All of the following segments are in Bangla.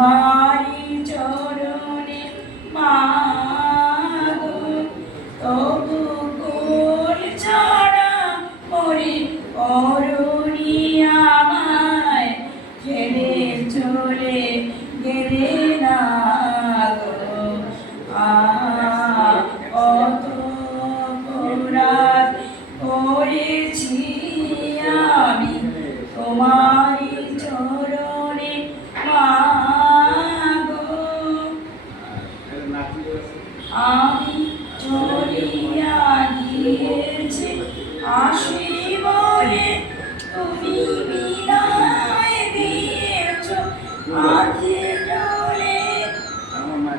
তোমারি চরণে মাগো তবু কোল ছাড়া মরে করুণী আমায় ছেড়ে চলে গেলে না গো। কত অপরাধ করেছি আমি তোমারি চরণে মাগো। আমি চলিয়া গিয়েছি আসি বলে তুমি বিদায় দিয়েছ আখি জলে।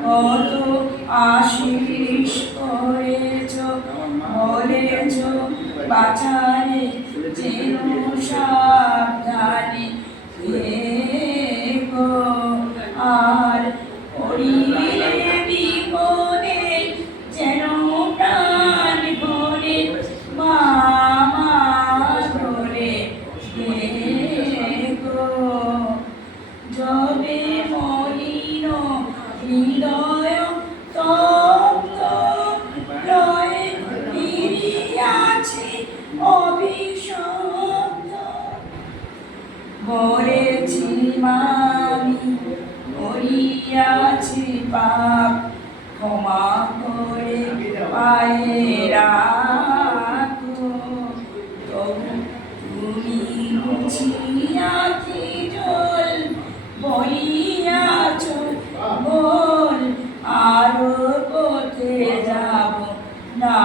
কত আশিস করেছ বলেছ বাছারে যেন সাবধানে থেকো। আর পড়িলে বিপদে যেন প্রাণ ভরে মা ধরে থেকো। যবে মলিন হৃদয় তপ্ত লয়ে ফিরিয়াছি অভিশপ্ত। বলেছি মামি করিয়াছি পাপ ক্ষমা করে পায়ে রাখো। তবু তুমি মুছিয়াছি জল বলিয়াছ বল আরো পথে যাব না।